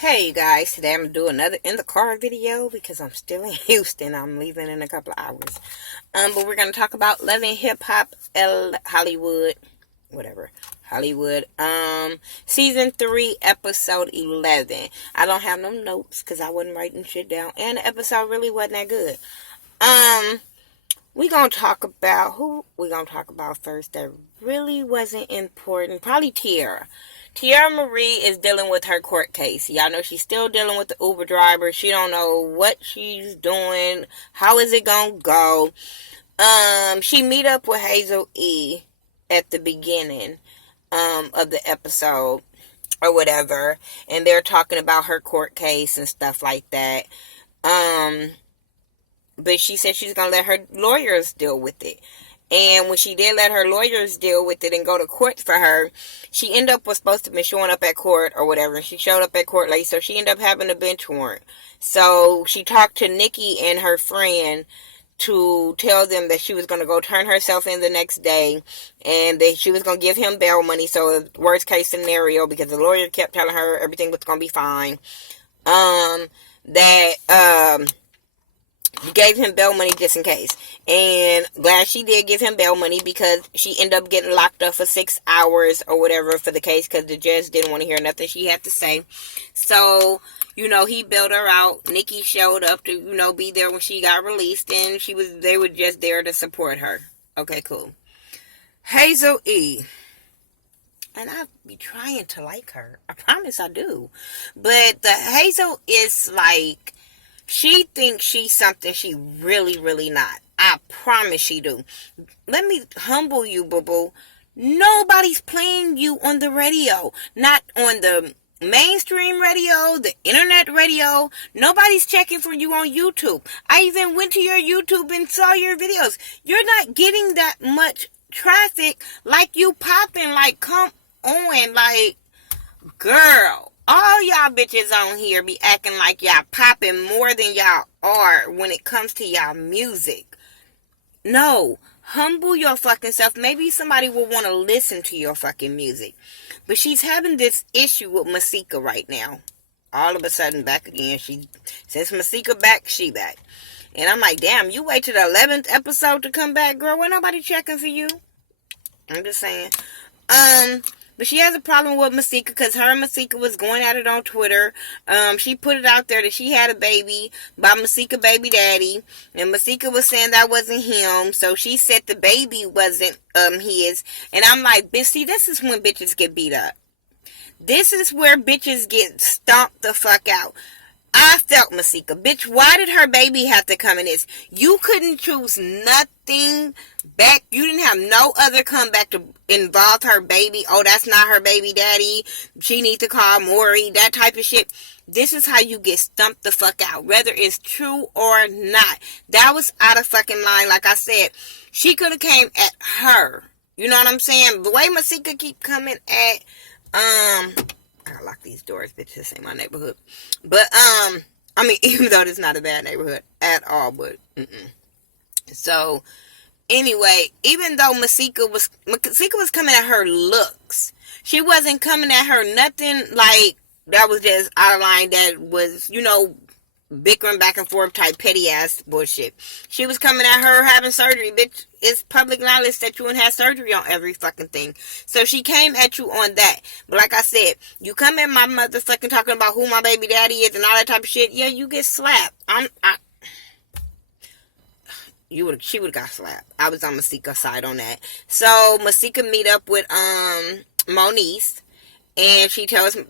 Hey guys, today I'm gonna do another in the car video because I'm still in Houston. I'm leaving in a couple of hours. But we're gonna talk about Loving Hip Hop Hollywood, whatever. Hollywood. Season 3, episode 11. I don't have no notes because I wasn't writing shit down. And the episode really wasn't that good. We gonna talk about who we gonna talk about first that really wasn't important. Probably Tiara. Tiara Marie is dealing with her court case. Y'all know she's still dealing with the Uber driver. She don't know what she's doing. How is it gonna go? She meet up with Hazel E at the beginning of the episode or whatever, and they're talking about her court case and stuff like that. But she said she's going to let her lawyers deal with it. And when she did let her lawyers deal with it and go to court for her, she ended up was supposed to be showing up at court or whatever. And she showed up at court late, so she ended up having a bench warrant. So she talked to Nikki and her friend to tell them that she was going to go turn herself in the next day and that she was going to give him bail money. So worst case scenario, because the lawyer kept telling her everything was going to be fine, gave him bail money just in case. And glad she did give him bail money because she ended up getting locked up for 6 hours or whatever for the case because the judge didn't want to hear nothing she had to say. So, he bailed her out. Nikki showed up to, be there when she got released, and they were just there to support her. Okay, cool. Hazel E. And I be trying to like her. I promise I do. But the Hazel is like, she thinks she's something she really, really not. I promise she do. Let me humble you, boo-boo. Nobody's playing you on the radio. Not on the mainstream radio, the internet radio. Nobody's checking for you on YouTube. I even went to your YouTube and saw your videos. You're not getting that much traffic like you popping. Like, come on. Like, girl. All y'all bitches on here be acting like y'all popping more than y'all are when it comes to y'all music. No, humble your fucking self. Maybe somebody will want to listen to your fucking music. But she's having this issue with Masika right now. All of a sudden back again. Since Masika back, she back. And I'm like, damn, you wait till the 11th episode to come back, girl. Ain't nobody checking for you. I'm just saying. But she has a problem with Masika because her and Masika was going at it on Twitter. She put it out there that she had a baby by Masika baby daddy. And Masika was saying that wasn't him. So she said the baby wasn't his. And I'm like, bitch, see, this is when bitches get beat up. This is where bitches get stomped the fuck out. I felt Masika. Bitch, why did her baby have to come in this? You couldn't choose nothing back. You didn't have no other comeback to involve her baby. Oh, that's not her baby daddy. She needs to call Maury. That type of shit. This is how you get stumped the fuck out. Whether it's true or not. That was out of fucking line. Like I said, she could have came at her. You know what I'm saying? The way Masika keep coming at, I gotta lock these doors, bitch. This ain't my neighborhood. But, even though it's not a bad neighborhood at all, but, So, anyway, even though Masika was coming at her looks, she wasn't coming at her nothing like that was just out of line, that was, bickering back and forth type petty ass bullshit. She was coming at her having surgery, bitch. It's public knowledge that you ain't had surgery on every fucking thing. So she came at you on that. But like I said, you come at my motherfucking talking about who my baby daddy is and all that type of shit, yeah, you get slapped. She would have got slapped. I was on Masika's side on that. So Masika meet up with Moniece. And she tells her,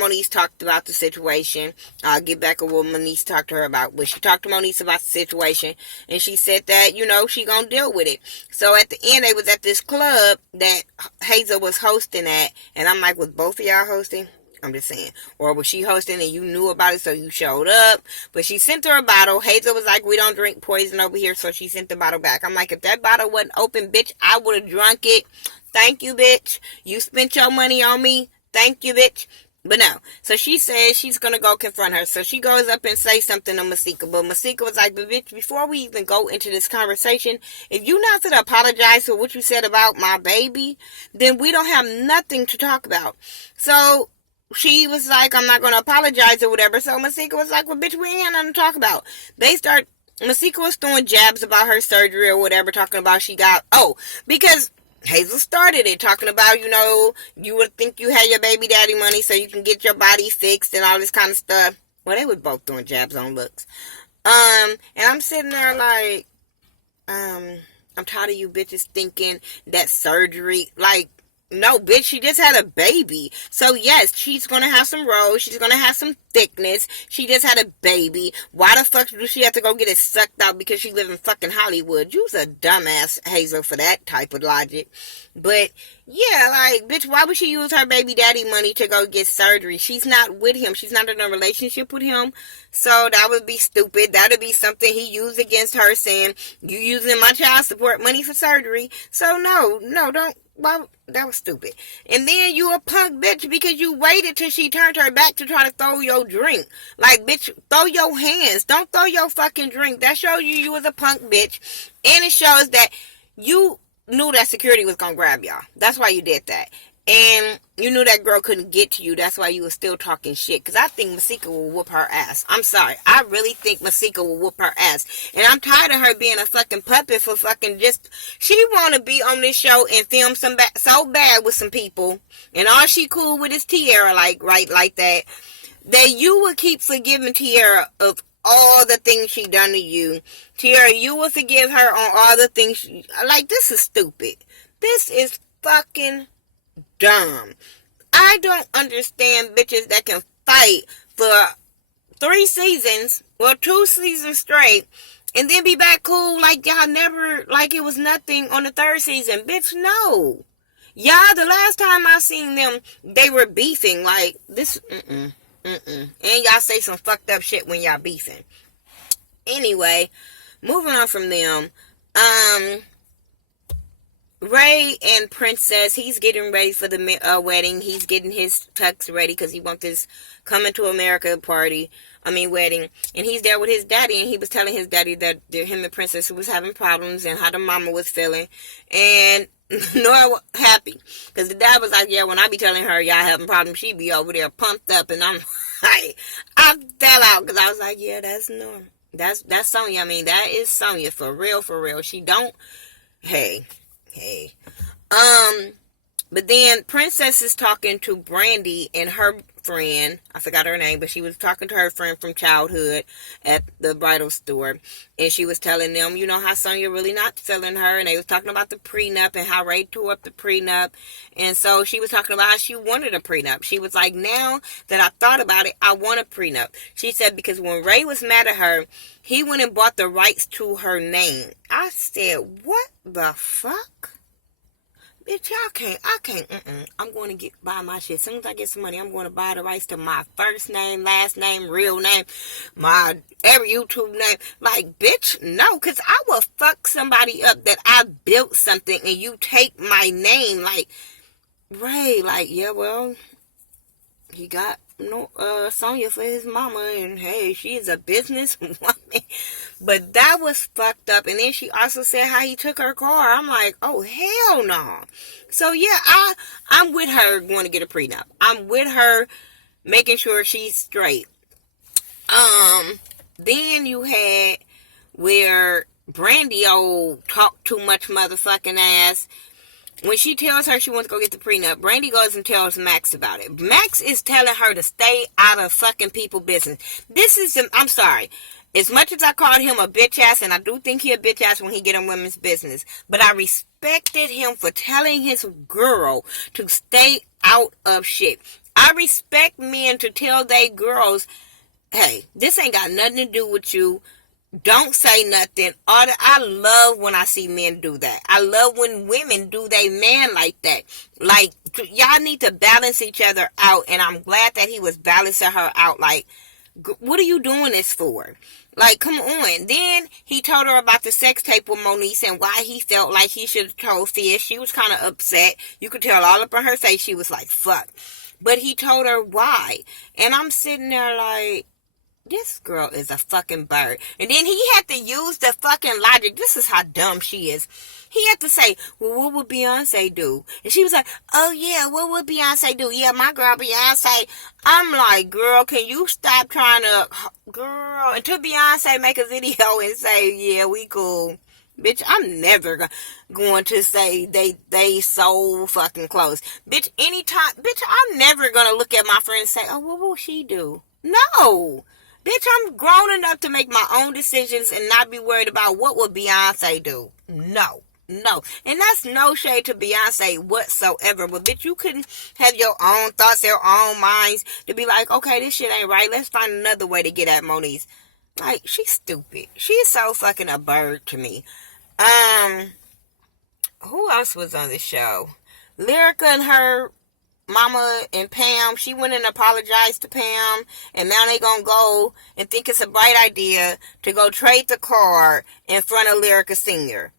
Moniece talked about the situation. I'll get back to what Moniece talked to her about. But she talked to Moniece about the situation. And she said that, she gonna deal with it. So at the end, they was at this club that Hazel was hosting at. And I'm like, was both of y'all hosting? I'm just saying. Or was she hosting and you knew about it, so you showed up? But she sent her a bottle. Hazel was like, we don't drink poison over here. So she sent the bottle back. I'm like, if that bottle wasn't open, bitch, I would have drunk it. Thank you, bitch. You spent your money on me. Thank you, bitch. But no. So she says she's going to go confront her. So she goes up and say something to Masika. But Masika was like, but bitch, before we even go into this conversation, if you not to apologize for what you said about my baby, then we don't have nothing to talk about. So she was like, I'm not going to apologize or whatever. So Masika was like, well, bitch, we ain't nothing to talk about. Masika was throwing jabs about her surgery or whatever, talking about because Hazel started it, talking about, you would think you had your baby daddy money so you can get your body fixed and all this kind of stuff. Well, they were both throwing jabs on looks. And I'm sitting there like, I'm tired of you bitches thinking that surgery, like, no, bitch, she just had a baby. So, yes, she's going to have some rolls. She's going to have some thickness. She just had a baby. Why the fuck do she have to go get it sucked out because she live in fucking Hollywood? You's a dumbass, Hazel, for that type of logic. But, yeah, like, bitch, why would she use her baby daddy money to go get surgery? She's not with him. She's not in a relationship with him. So, that would be stupid. That would be something he used against her, saying, you using my child support money for surgery. So, no, don't. Well, that was stupid. And then you a punk bitch because you waited till she turned her back to try to throw your drink. Like, bitch, throw your hands. Don't throw your fucking drink. That shows you was a punk bitch. And it shows that you knew that security was going to grab y'all. That's why you did that. And you knew that girl couldn't get to you. That's why you were still talking shit. Because I think Masika will whoop her ass. I'm sorry. I really think Masika will whoop her ass. And I'm tired of her being a fucking puppet for fucking just... She want to be on this show and film so bad with some people. And all she cool with is Tiara, like that. That you will keep forgiving Tiara of all the things she done to you. Tiara, you will forgive her on all the things like, this is stupid. This is fucking dumb. I don't understand bitches that can fight for 3 seasons, well, 2 seasons straight, and then be back cool like y'all never, like it was nothing on the 3rd season. Bitch, no. Y'all, the last time I seen them, they were beefing like this. And y'all say some fucked up shit when y'all beefing. Anyway, moving on from them, Ray and Princess, he's getting ready for the wedding. He's getting his tux ready because he wants this coming to America wedding. And he's there with his daddy, and he was telling his daddy that him and Princess was having problems and how the mama was feeling. And Nora was happy because the dad was like, yeah, when I be telling her y'all having problems, she be over there pumped up. And I'm like, I fell out because I was like, yeah, that's Nora. That's Sonya. I mean, that is Sonya for real, for real. She don't, hey. But then Princess is talking to Brandy and her friend. I forgot her name, but she was talking to her friend from childhood at the bridal store. And she was telling them, how Sonya really not feeling her. And they was talking about the prenup and how Ray tore up the prenup. And so she was talking about how she wanted a prenup. She was like, now that I thought about it, I want a prenup. She said because when Ray was mad at her, he went and bought the rights to her name. I said, what the fuck? Bitch, I can't, I'm going to buy my shit. As soon as I get some money, I'm going to buy the rights to my first name, last name, real name, my every YouTube name. Like, bitch, no, because I will fuck somebody up that I built something and you take my name. Like, Ray, like, yeah, well, he got Sonya for his mama, and hey, she is a business woman. But that was fucked up. And then she also said how he took her car. I'm like, oh hell no. So yeah, I'm with her going to get a prenup. I'm with her making sure she's straight. Then you had where Brandy talk too much motherfucking ass. When she tells her she wants to go get the prenup, Brandy goes and tells Max about it. Max is telling her to stay out of fucking people business. I'm sorry. As much as I called him a bitch ass, and I do think he a bitch ass when he get in women's business, but I respected him for telling his girl to stay out of shit. I respect men to tell they girls, hey, this ain't got nothing to do with you. Don't say nothing. I love when I see men do that. I love when women do they man like that. Like, y'all need to balance each other out. And I'm glad that he was balancing her out. Like, what are you doing this for? Like, come on. Then he told her about the sex tape with Moniece and why he felt like he should have told Fia. She was kind of upset. You could tell all up on her face she was like, fuck. But he told her why. And I'm sitting there like, This girl is a fucking bird. And then he had to use the fucking logic. This is how dumb she is. He had to say, well, what would Beyonce do? And she was like, oh yeah, what would Beyonce do? Yeah, my girl Beyonce. I'm like, girl, can you stop trying to, girl, until Beyonce make a video and say, yeah, we cool. Bitch, I'm never going to say they so fucking close. Bitch, anytime, bitch, I'm never going to look at my friend and say, oh, what will she do? No. Bitch, I'm grown enough to make my own decisions and not be worried about what would Beyonce do. No. No. And that's no shade to Beyonce whatsoever. But bitch, you couldn't have your own thoughts, your own minds to be like, okay, this shit ain't right. Let's find another way to get at Moniece. Like, she's stupid. She's so fucking a bird to me. Who else was on the show? Lyrica and her mama and Pam, she went and apologized to Pam, and now they gonna go and think it's a bright idea to go trade the car in front of Lyrica Sr.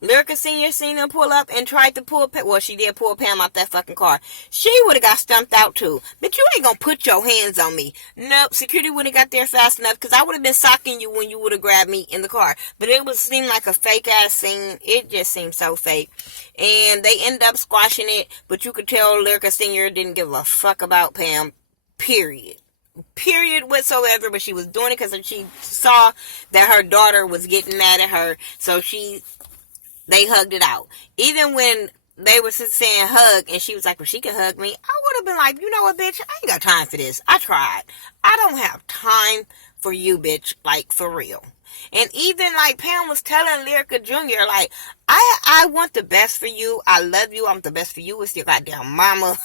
Lyrica Sr. seen them pull up and tried to pull, well, she did pull Pam out that fucking car. She would have got stumped out too. But you ain't gonna put your hands on me. Nope, security wouldn't have got there fast enough because I would have been socking you when you would have grabbed me in the car. But it would seem like a fake ass scene. It just seemed so fake. And they end up squashing it, but you could tell Lyrica Sr. didn't give a fuck about Pam, period whatsoever. But she was doing it because she saw that her daughter was getting mad at her, so they hugged it out. Even when they were saying hug and she was like, well, she can hug me, I would have been like, you know what, bitch, I ain't got time for this. I tried. I don't have time for you, bitch, like, for real. And even like Pam was telling Lyrica Jr., like, I want the best for you. I love you. I'm the best for you. It's your goddamn mama.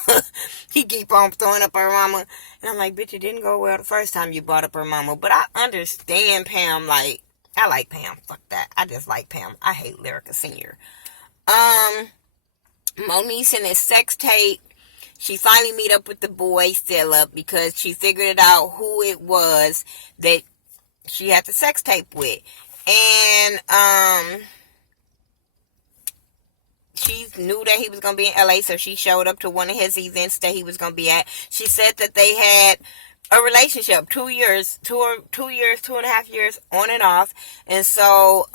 He keep on throwing up her mama. And I'm like, bitch, it didn't go well the first time you brought up her mama. But I understand Pam, like, I like Pam. Fuck that. I just like Pam. I hate Lyrica Sr. Moniece and his sex tape. She finally meet up with the boy Philip because she figured it out who it was that she had the sex tape with. And she knew that he was going to be in LA, so she showed up to one of his events that he was going to be at. She said that they had a relationship, 2 years, 2.5 years on and off. And so,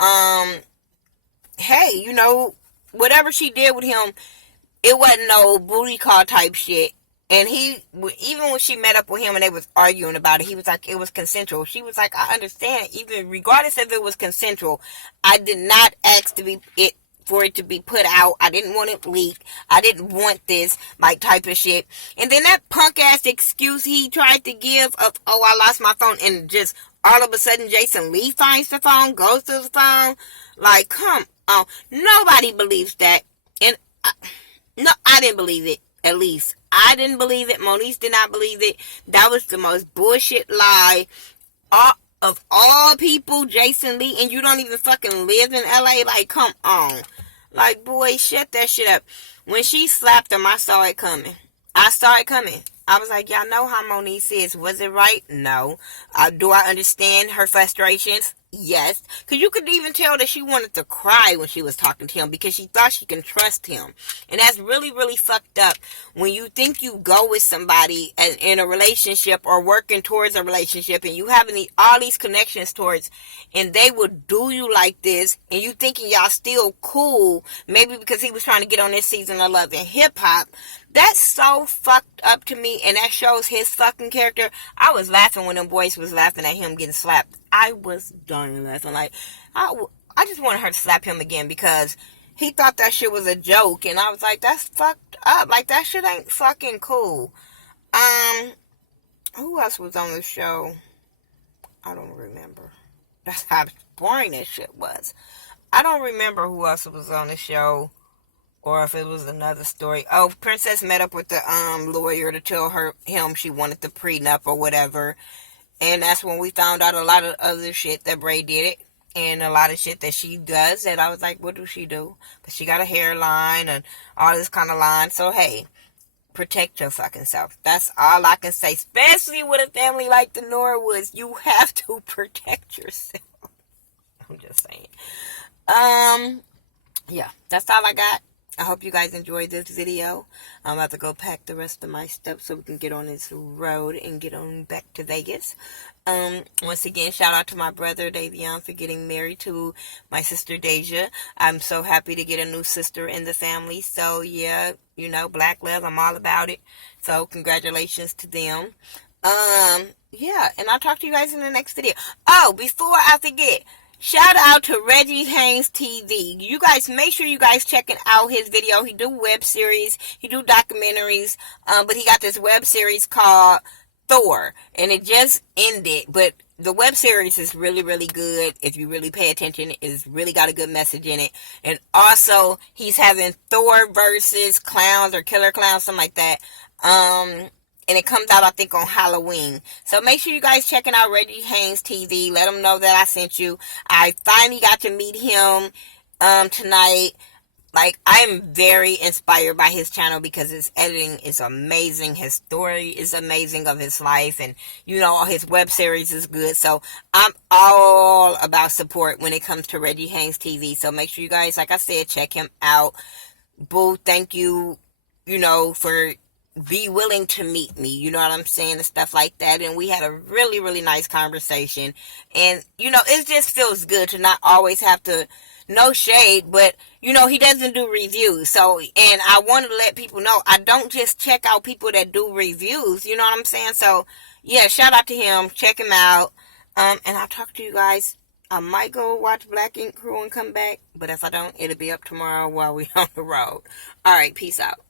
hey, you know, whatever she did with him, it wasn't no booty call type shit. And he, even when she met up with him and they was arguing about it, he was like, it was consensual. She was like, I understand, even regardless if it was consensual, I did not ask for it to be put out. I didn't want it leaked. I didn't want this, like, type of shit. And then that punk ass excuse he tried to give of, oh, I lost my phone, and just all of a sudden Jason Lee finds the phone, goes to the phone. Like, come on. Nobody believes that. And no, I didn't believe it. At least I didn't believe it. Moniece did not believe it. That was the most bullshit lie. Of all people, Jason Lee, and you don't even fucking live in LA. Like, come on. Like, boy, shut that shit up. When she slapped him, I saw it coming. I was like, y'all know how Moniece is. Was it right? No. Do I understand her frustrations? Yes. Because you could even tell that she wanted to cry when she was talking to him because she thought she can trust him. And that's really, really fucked up when you think you go with somebody in a relationship or working towards a relationship and you having all these connections towards, and they would do you like this and you thinking y'all still cool, maybe because he was trying to get on this season of Love and Hip Hop. That's so fucked up to me, and that shows his fucking character. I was laughing when them boys was laughing at him getting slapped. I was dying laughing. Like, I just wanted her to slap him again because he thought that shit was a joke, and I was like, that's fucked up. Like, that shit ain't fucking cool. Who else was on the show? I don't remember. That's how boring that shit was. I don't remember who else was on the show. Or if it was another story. Oh, Princess met up with the lawyer to tell him she wanted the prenup or whatever. And that's when we found out a lot of other shit that Bray did it. And a lot of shit that she does. And I was like, what does she do? But she got a hairline and all this kind of line. So, hey, protect your fucking self. That's all I can say. Especially with a family like the Norwoods. You have to protect yourself. I'm just saying. Yeah, that's all I got. I hope you guys enjoyed this video. I'm about to go pack the rest of my stuff so we can get on this road and get on back to Vegas. Once again, shout out to my brother Davion for getting married to my sister Deja. I'm so happy to get a new sister in the family. So yeah, Black love, I'm all about it. So congratulations to them. Yeah, and I'll talk to you guys in the next video. Oh, before I forget, shout out to Reggie Haynes TV. You guys, make sure you guys checking out his video. He do web series, he do documentaries, but he got this web series called Thor, and it just ended, but the web series is really, really good. If you really pay attention, it's really got a good message in it. And also, he's having Thor versus clowns or killer clowns, something like that. And it comes out, I think, on Halloween. So make sure you guys checking out Reggie Haynes TV. Let him know that I sent you. I finally got to meet him tonight. Like, I'm very inspired by his channel because his editing is amazing. His story is amazing of his life. And, his web series is good. So, I'm all about support when it comes to Reggie Haynes TV. So, make sure you guys, like I said, check him out. Boo, thank you, for be willing to meet me, you know what I'm saying, and stuff like that. And we had a really, really nice conversation. And, it just feels good to not always have to, no shade, but, he doesn't do reviews. So, and I want to let people know, I don't just check out people that do reviews, you know what I'm saying? So, yeah, shout out to him. Check him out. And I'll talk to you guys. I might go watch Black Ink Crew and come back, but if I don't, it'll be up tomorrow while we're on the road. All right, peace out.